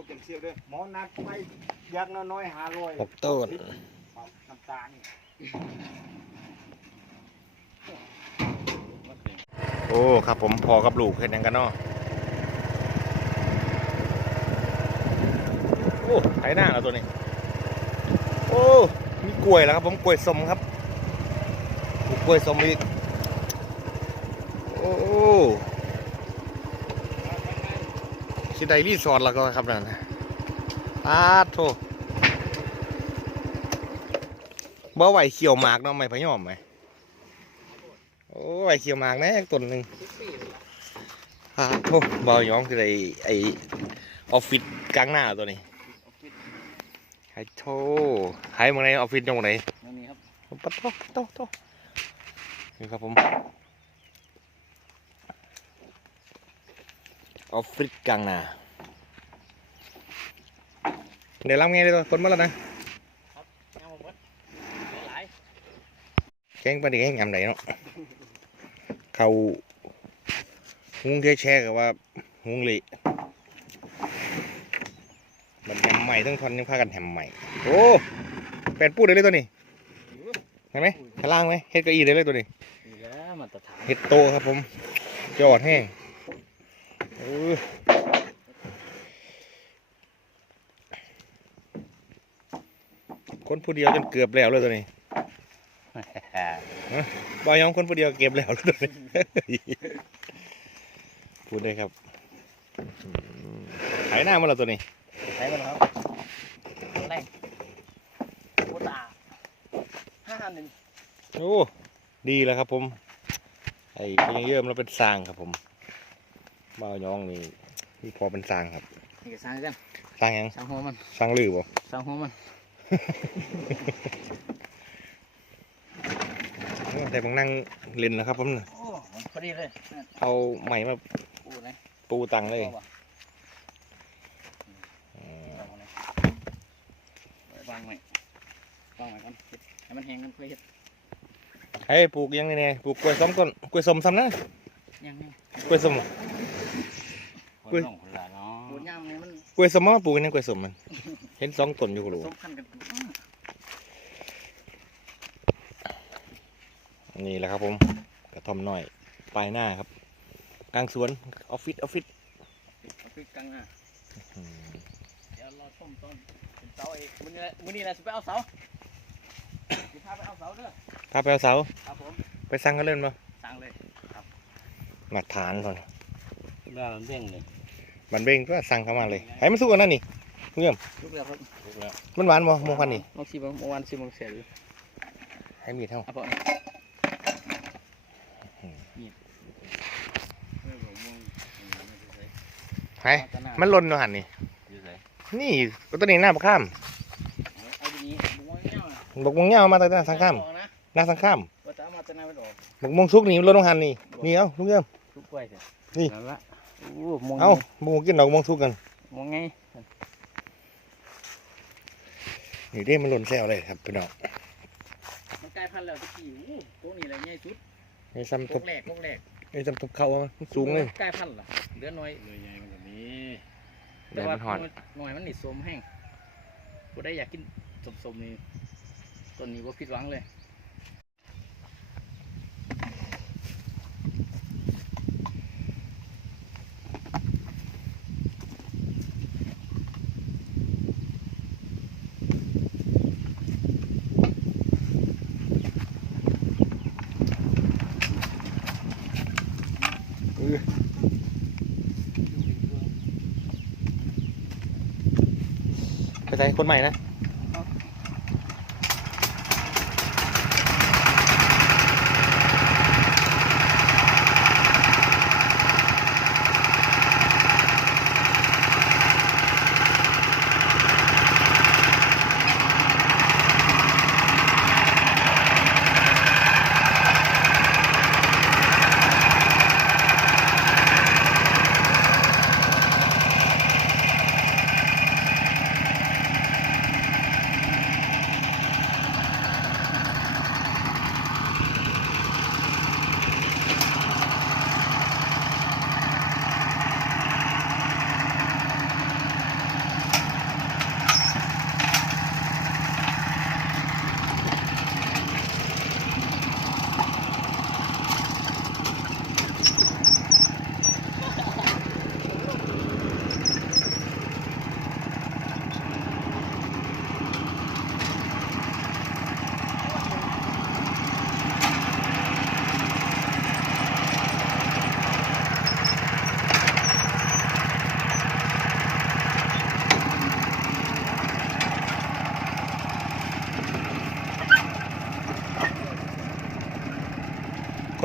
รถเต็มเสียวด้วยหมอนัดไปอยากน้อยๆหาร้อยหกต้น น้ำตาลโอ้ครับผมพอกับลูกเห็นยังกันเนาะโอ้ไถหน้าแล้วตัวนี้ โอ้มีกล้วยแล้วครับผมกล้วยสมครับมีกล้วยสมอีกโอ้ ชิไดรีสอร์ทแล้วก็ครับนั่นนะอาโถบ่ไหวเขียวหมากเนาะไม่พะยอมไหมโอ้ไหวเขียวหมากแน่ต้นหนึ่งอ่าโทษบอยองคือไอไอออฟฟิศกลางหน้าตัวนี้ไอ้โทใครมาในออฟฟิศตรงไหนไม่มีครับปะโทโทโทนี่ครับผม ออฟฟิศกลางหน้าเดี๋ยวรับไงเลยตัวคนมาแล้วนะเอาหมดหลายแข้งปะดิแข้งยำไหนเนาะเขาหุงแช่แช่กับว่าหุงเละมันแหมใหม่ทั้งทอนยังพากันแหมใหม่โอ้แปดปูได้เลยตัวนี้เห็นไหมข้างล่างไหมเฮ็ดเก้าอี้ได้เลยตัวนี้นี่แหละมาตรฐานเฮ็ดโตะครับผมจอดแห้งเออ คนผู้เดียวจนเกือบแล้วเลยตัวนี้บอยองคนผู้เดียวเก็บแล้วตัวนี้พูดได้ครับอืมขายหน้ามาแล้วตัวนี้ใช้มันครับแรงโคตาห้าหนึ่งโอ้ดีแล้วครับผมไอ้เพลงเยิ่มเราเป็นสร้างครับผม บอยองนี่นี่พอเป็นสร้างครับนี่ก็สร้างกันสร้างหยังสร้างหัวมันสร้างลือบ่สร้างหัวมันแต่ผมนั่งเล่นนะครับผมน่ะโอ้มันพอดีเลยเอาใหม่มาปูเลยปูตังเลยอาบ่อืมเอาเลยวางไว้วางไว้ก่อนเฮ็ดให้มันแห้งกันค่อยเฮ็ดให้ปลูกยังไงเนี่ยปลูกกล้วยส้มต้นกล้วยส้มซ้ำนะยังยังกล้วยส้ม อะคนน้องคนละเนาะปูย่ำนี่มันกล้วยส้มมาปลูกยังกล้วยส้มมัน เห็นสองต้นอยู่กูรู้สมคันกันอื้อนี่แหละครับผมกระท่อมน้อยปลายหน้าครับ กลางสวนออฟฟิศออฟฟิศเอาพริกกังอะอืมเดี๋ยวเราต้มต้นเป็นเสาเองมื้อนี้แหละมื้อนี้แหละสิไปเอาเสาสิพาไปเอาเสาเด้อพาไปเอาเสาครับผมไปสั่งกันเล่นปะสั่งเลยมาฐานก่อนเวลามันเด้งเลย มันเบ่งก็สั่งเข้ามาเลยให้มันสู้กันนั่นนี่ลุกแล้วครับลุกแล้วมันหวานบ่หมูพันนี่ลองชิมเมื่อวานชิมมันเสียอยู่ให้มีดเท่าเอาพอนี่นี่เออผมมองไม่ใช่ให้มันหล่นเนาะหันนี่อยู่ไหนนี่ก็ตัวนี้หน้าบักข้ามเอาดีนี้บุ้งว่าเงี้ยนะบักมงเงามาแต่หน้าสังข้ามออกนะหน้าสังข้ามว่าจะเอามาจะนายไปออกบักมงซุกนี่หล่นลงหันนี่นี่เอ้าลุงเยี่ยมทุกกล้วยเถอะนี่นั่นละโอ้ มองเอ้าบักมงกินดอกมงซุกกันมองไงนี่เด้มันหล่นแซวเลยครับพี่น้องมันกลายพันธุ์แล้วตะกี้โอ้ตัวนี้แหละใหญ่สุดไอ้ซ้ำพทุวบกแรกพวกแรกไอ้ซ้ำทุบเข่าอะมันสูงเลยกลายพันธุ์ล่ะเหลือน้อยเหลือใหญ่มันแบบนี้แดดมันหอนหน่อยมันนี่สมแห้งกูได้อยากกินสมๆนี่ต้นนี้ว่าผิดหวังเลย ใส่คนใหม่นะ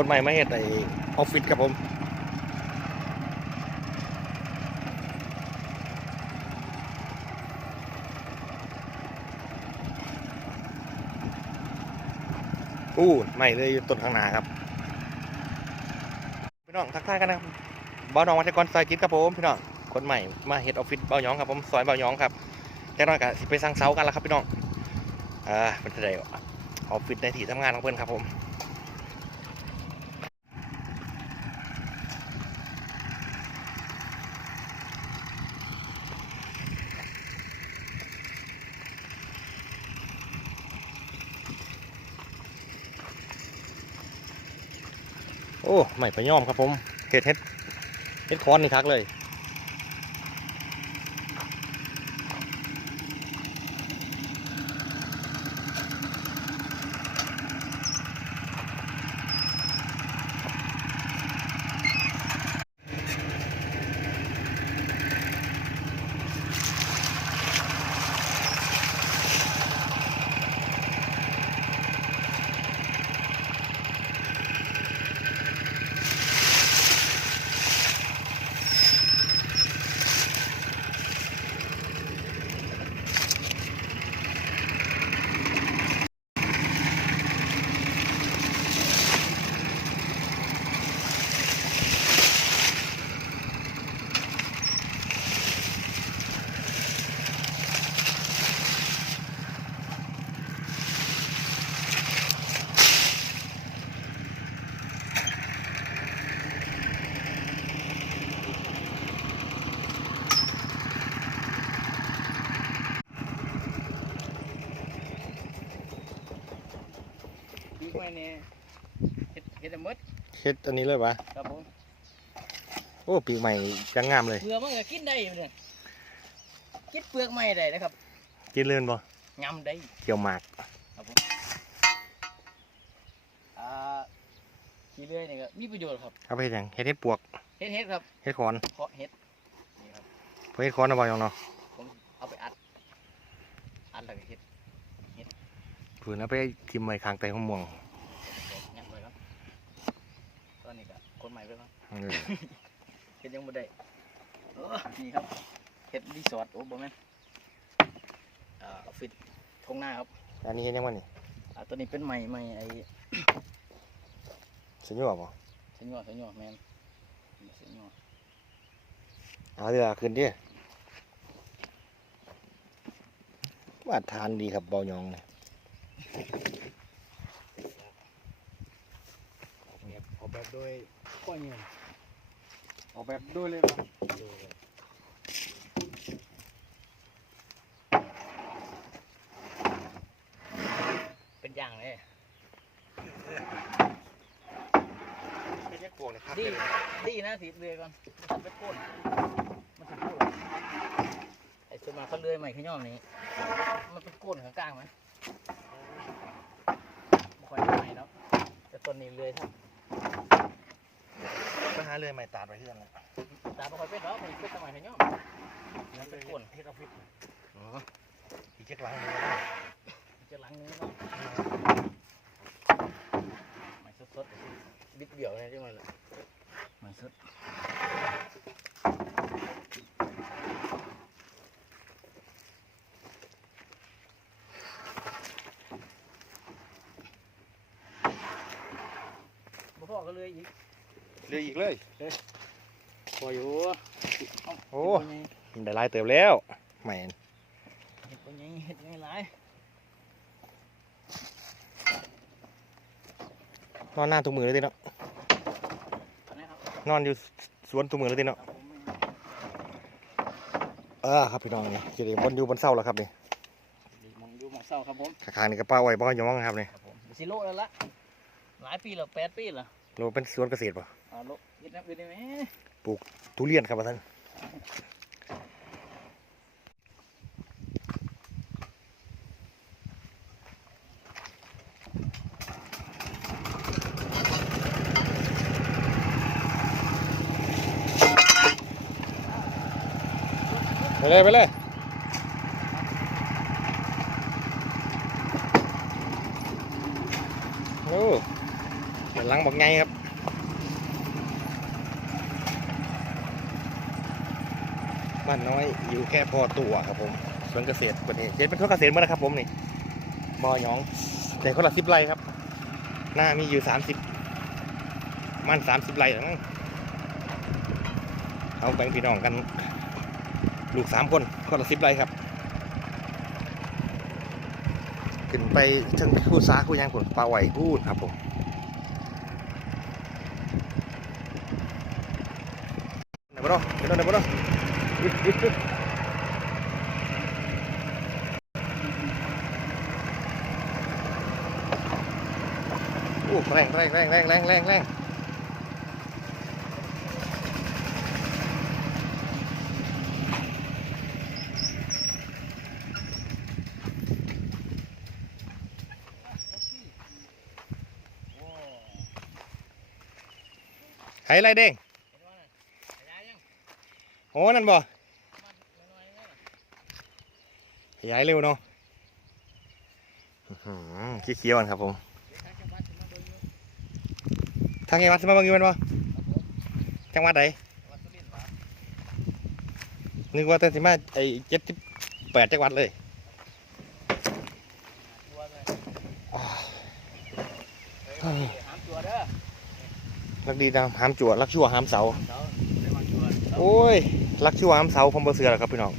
คนใหม่มาเฮ็ดไอออฟฟิศครับผมอู้ใหม่เลยอยู่ต้นข้างหน้าครับพี่น้องทักทายกันนะครับบ้าวน้องวัชกรซอยกิจครับผมพี่น้องคนใหม่มาเฮ็ดออฟฟิศเบาหยองครับผมซอยเบาหยองครับแค่น้อยก็สิไปสั่งเสากันแล้วครับพี่น้องอ่าเป็นได้ออฟฟิศในที่ทำงานของเพื่อนครับผม โอ้ไม่พะย่อมครับผมเห็ดเห็ดเห็ดคอนนี่คักเลย เห็ดอันนี้เลยวะครับผมโอ้ปีกใหม่ยังงามเลย เปลือกมันก็กินได้อยู่เนี่ยกินเปลือกไม้ได้นะครับกินเลื่อนบ่ยำได้เกี่ยวหมากครับผมอ่าขี้เลื่อยนี่ก็มีประโยชน์ครับเอาไปเฮ็ดหยังเฮ็ดเห็ดปวกเฮ็ดเฮ็ดครับเห็ดคอนเพาะเฮ็ดนี่ครับเพราะเห็ดคอนเอาไว้ยองเนาะผมเอาไปอัดอัดแล้วก็เฮ็ด ผืนเอาไปทิมไว้ข้างใต้ห้องม่วง ยัดไว้ครับตอนนี้ก็ คนใหม่ไปครับเออเฮ็ดยังบ่ได้เออนี่ครับเฮ็ดรีสอร์ทโอ้บ่แม่นอ่าอฟฟิศทงหน้าครับอันนี้เห็ดยังวะนี่อ่าตัวนี้เป็นใหม่ใหม่ไอ้สิยั่วบ่ส้นยอเส้นยอแม่นส้นยอเอาเรือขึ้นดิว่าทานดีครับเบาหยองเนี่ย ออก แบบโดยก้อยเงินออกแบบโดยเลยป่ะเป็นอย่างเลยเห็ดปวกนี่ครับดีดีนะสีเรือก่อนมันเป็นก้นมันเป็นก้นไอ้ส่วนมากเขาเลื่อยใหม่ขย่อมนี้ มันเป็นก้นข้างกลางมันไม่ค่อยได้ใหม่แล้วแต่ต้นนี้เลื่อยครับ ไปหาเรือใหม่ตาดไปเพื่อนแล้วตาไม่ค่อยเป็นหรอกมันเป็นสมัยขย่อมนั่นเป็นคนเฮ็ดออฟฟิศอ๋ออีกเจ็ดหลังเลยจะหลังนี้ก็ใหม่สดๆดิบเดี่ยวเลยใช่ไหมล่ะใหม่สดบ่พ่อก็เลยอีก เรืออีกเลยพออยู่โอ้ได้หลายเติบแล้วแหม่เห็ดเป็นยังเห็ดยังไงหลายนอนหน้าทุกมือเลยติเนาะนะครับนอนอยู่สวนทุกมือเลยติเนาะครับผมไม่เออครับพี่น้องนี่จะได้บนอยู่บนเสาแล้วครับนี่ดีมองดูมองเศร้าครับผมข้างๆนี่กระเป๋าไว้บ่ยองครับนี่ครับผมสิโลแล้วละหลายปีแล้วแปดปีแล้วโลเป็นสวนเกษตรป่ะ อ่าโลยึดนับยึดได้ไหมทุเรียนครับท่านไปเลยไปเลยโอ้หลังบอกไงครับ บ้านน้อยอยู่แค่พอตัวครับผมสวนเกษตรประเทศเจ็ดเป็นทั่วเกษตรหมดนะครับผมนี่บอหยอง แต่คนละสิบไร่ครับ หน้ามีอยู่สามสิบมันสามสิบไร่แล้วมั้งเอาแบ่งพี่น้องกันลูกสามคนคนละสิบไร่ครับ ขึ้นไปเชิงพูดซาคูยังผลปลาไหวพูดครับผมเดี๋ยวไหนบ้างอุ๊ยอุ๊ยอุ๊ยโอ้ แรงแรงแรงแรงแรงแรงแรงไข่ไรเด้งโอ้นั่นบ่ข ยายเร็วเนาะอื้อหือเคี้ยวๆกันครับผมทางไงวัดสมาบังอยู่แมันบ่จังหวัดไหนนึกว่าแต่สิมาไอ้เจ็ดสิบแปดจังหวัดเลยอ้าวหามตัวเด้อรักดีนะหามจั่วรักชั่วหามเสาเสาไปวางตัวเสาโอ้ยรักชั่วหามเสาผมบ่เสือหรอกครับพี่น้อง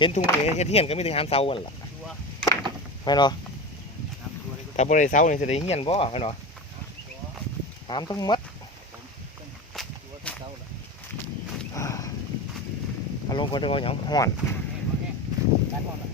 เห็นทุ่งเห็นเฮียนก็มีแต่หามเสากันล่ะตัวไม่เนาะหามตัวเลยก็ถ้าบ่ได้เสานี่สิได้เฮียนบ่ไม่เนาะตัวหามทั้งหมดตัวทั้งเสาละอ่าอารมณ์คนเดียวหยังฮ้อนแห้งแห้งการทอดละ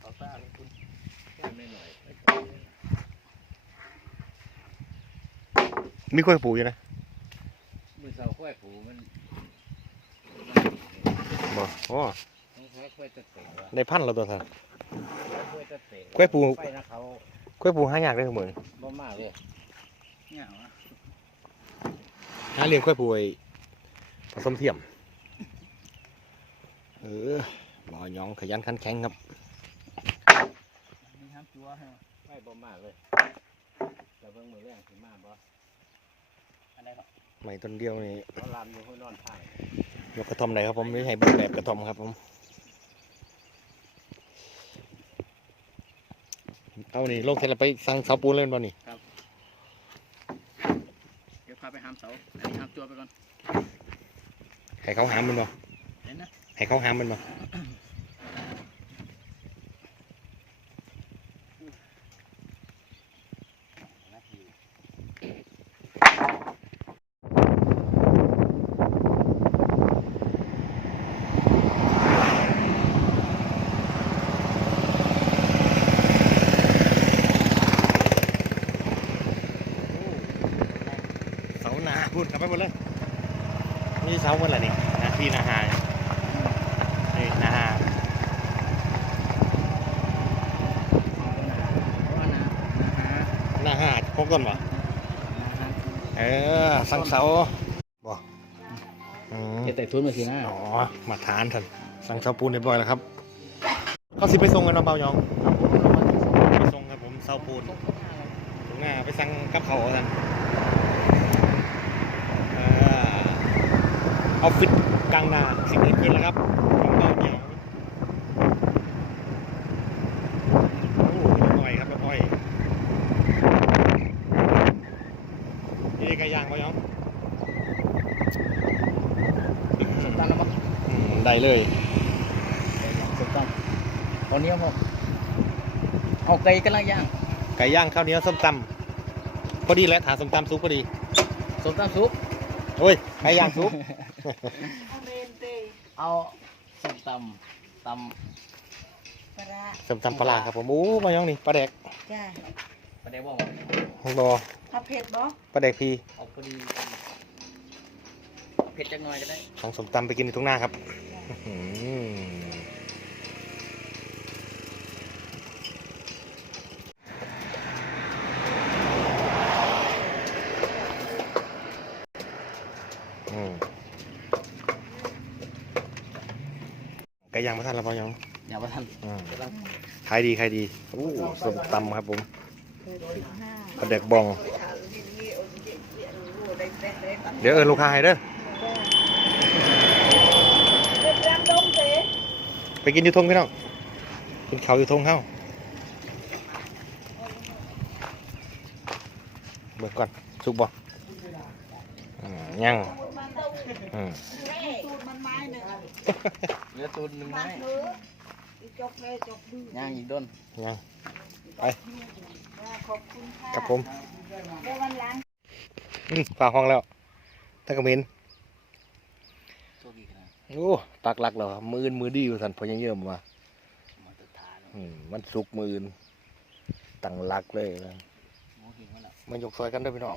เอาซ่าเลยคุณแค่ไม่หน่อยไม่ต้องเยอะ มีกล้วยปลูกอยู่นะมือเสาค่อยผูมันบ่โอ้ต้องใช้ค่อยตะเตะวะได้พันแล้วตัวท่าน ค่อยตะเตะกล้วยปลูกไปนะเขากล้วยปลูกหายากเลยทุกมื้อบ่มากเลยเนี่ยวะหาเลี้ยงกล้วยปลูกไอ้ผสมเทียม เออบ่หยองขยันขันแข็งครับ มีห้ามจัวให้ไม่บ่มากเลยแต่เบิ่งมือแรงสิมาบ่ อันไหนครับใหม่ต้นเดียวนี่เขาลามอยู่ห้องนอนท่ายยกกระท่อมไหนครับผมไม่ให้แบบแบบกระท่อมครับผม เอานี่ลงเสร็จแล้วไปสั่งเสาปูนเล่นบ่นี่เดี๋ยวพาไปห้ามเสาอันนี้ห้ามจัวไปก่อนให้เขาหามมันบ่เห็นนะให้เขาหามมันบ่ นาที เสานา พูดกลับไปหมดเลยนี่เสาเมื่อไหร่นี่นาทีนาหานี่นาหาว่านะนะฮะนาหาพบกันบ่นะฮะเออสั่งเสาบ่อืมเก็บแต่ทุนมาสินะอ๋อมาทานท่านสั่งเสาปูนเรียบร้อยแล้วครับเขาสิไปส่งกันเนาะเบายองไปส่งครับผมเสาปูนตรงหน้าไปสั่งกับเขาวกันเอ่อ ออฟฟิศกลางนาสิ่งเกิดขึ้นแล้วครับของเบาเหนียวโอ้รถอ้อยครับรถอ้อยนี่ไก่ย่างเบาหยองสตาร์ทแล้วมั้งอืมได้เลยสตาร์ทตอนนี้ผมเอาไก่กำลังย่าง ไก่ย่างข้าวเหนียวส้มตำพอดีแล้วถาส้มตำซุปพอดีสมตำซุปโอ้ยไก่ย่างซุป เอาส้มตำตปลาร้าส้มตำปลาร้าครับผมโอ้เบาหยองนี่ปลาแดกจ้าำประเดี๋ยวบอกฮัลโหลถ้าเผ็ดบ่ปลาแดกพีเอาพอดีเอาเผ็ดจังหน่อยก็ได้สั่งส้มตำไปกินในทุ่งนาครับอื้อหือ ก่ย่างมา ทันแล้วเบาหยองอย่ามาทันอืมกำลังขายดีขายดีอู้ส้มตำครับผมสิบห้าปลาแดกบอง เดี๋ยวเอินลูกค้าให้เด้อเป็นรังดงเต๋ไปกินอยู่ทงพี่น้องกินข้าวอยู่ทงเฮ้าเบิกก่อนสุกบ่อืมยังอืม สูตรมันไม้หนึ่ง เหลือตัวหนึ่งมัไม้นเนื้อจกเลยจกดื้อย่างอีกด้นยังขอบคุณค่ะครับผมเดี๋ยววันหลังอืมฝากห้องแล้วถ้ากระเมนโชคดีขนาดโอ้ปักหลักแล้วครับมืออื่นมือดีอยู่สันพอยังเยิ่มมามาตรฐานอืมมันสุกมืออื่นตั้งหลักเลยนะโมหิงมันอะมันยกซอยกันเด้วยพี่น้อง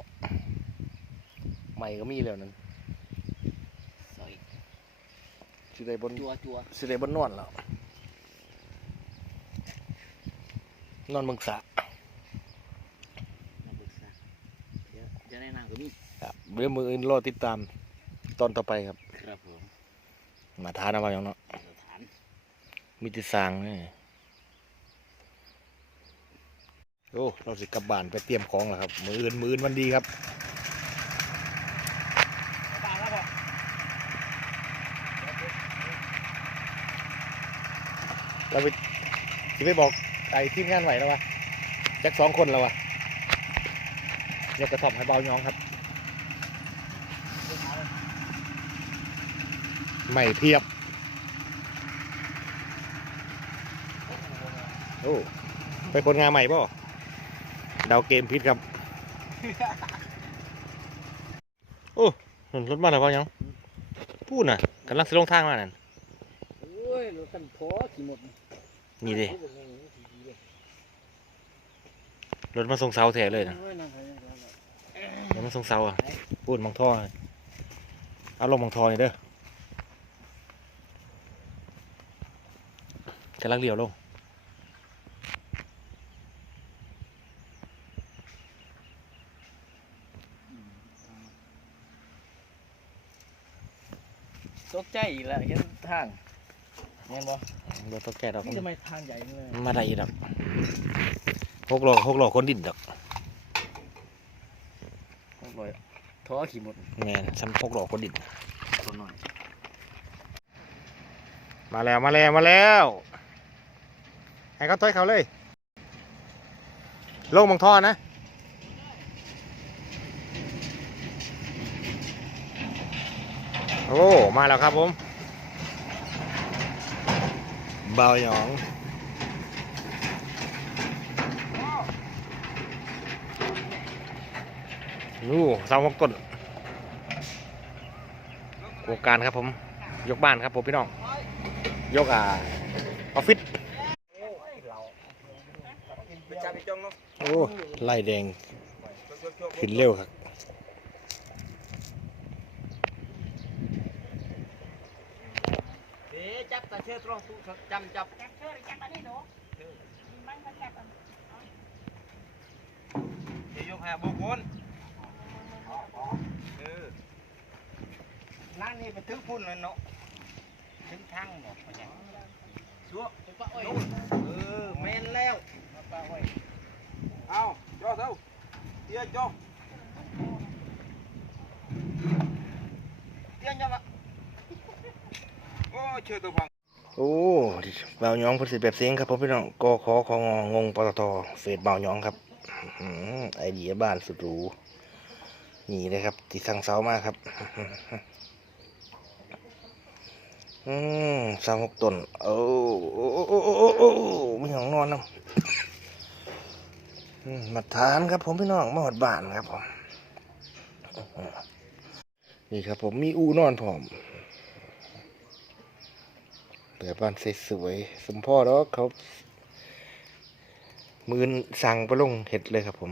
ใหม่ก็มีแล้วนั่น ซอย สิได้บนจัวจัวสิได้บนนอนแล้วนอนเมึงสระมาปรึกษาเดี๋ยวเดี๋ยวในนางก็มีครับเดี๋ยวมืออื่นรอติดตามตอนต่อไปครับ ครับผมมาทานเอาไว้อย่างเนาะมาตรฐานมีแติสร้างนี่โอ้เราสิกลับบ้านไปเตรียมของแล้วครับ มืออื่นมืออื่นวันดีครับ เราไปสิไปบอกไอ้ทีมงานไหวแล้ววะแจ็คสองคนแล้ววะเดี๋ยวกระถอบให้เบาย้องครับ ไม่เพียบ โอ้ไปคนงานใหม่ป่ะดาวเกมพิษครับ โอ้หนรถมาแล้วเปล่ายังพูดน่ะกำลังสิลงทางมานั่นโอ้ยรถกันพอ ขี่หมดนี่ดิรถมาส่งเสาแถเลยนะเดี๋ยวมาส่งเสาอะพูดมองท่อเลยเอาลงมองท่อนี่เด้อกำลังเลี้ยวลงตกใจอีกแล้วเห็นทาง เห็นบ่รถต้องแก้ดอกนี่ทำไมทางใหญ่จังเลยมาได้อีดอกหกล้อหกล้อคนดินดอกโอ้ยท้อขี่หมดแม่นซ้ำหกล้อคนดินตัวหน่อยมาแล้วมาแล้วมาแล้วให้เขาต้อยเขาเลยลงมังท่อนะโอ้มาแล้วครับผม เบาหยองนู่สาหกต้นโครงการครับผม ยกบ้านครับผมพี่น้อง ยกอ่าออฟฟิศโอ้ไล่แดง ขึ้นเร็วครับ เดี๋ยวจับตาเชือกตรงตู้จำจับ จับเชือกจับอันนี้หนูมัน ก็จับอันเดี๋ยวยกหาบุคคลเออนั่งนี่ไปถึงพุ่นเลยเนาะถึงทางเนาะไปยังชัวไปปะอ้อยนู่นเออแม่นแล้วเอาจ่อเท่าเตี้ยจ่อ เตี้ยจ่อละโอ้เชื่อตัวพังโอ้เบาหยองพนสิแบบเสียงครับผมพี่น้องกขอของงงปตทเฟสเบาหยองครับอื้อหือไอเดียบ้านสุดหรูนี่เลยครับที่สั่งเสามากครับอืมสามหกต้นโอ้โอ้โอ้โอ้โอ้มีห้องนอนนำมมาทานครับผมพี่น้องมาหอดบ้านครับผมนี่ครับผมมีอูนอนผม เปิดบ้านสวยๆสมพ่อแล้วเขา มืนสั่งไปลงเห็ดเลยครับผม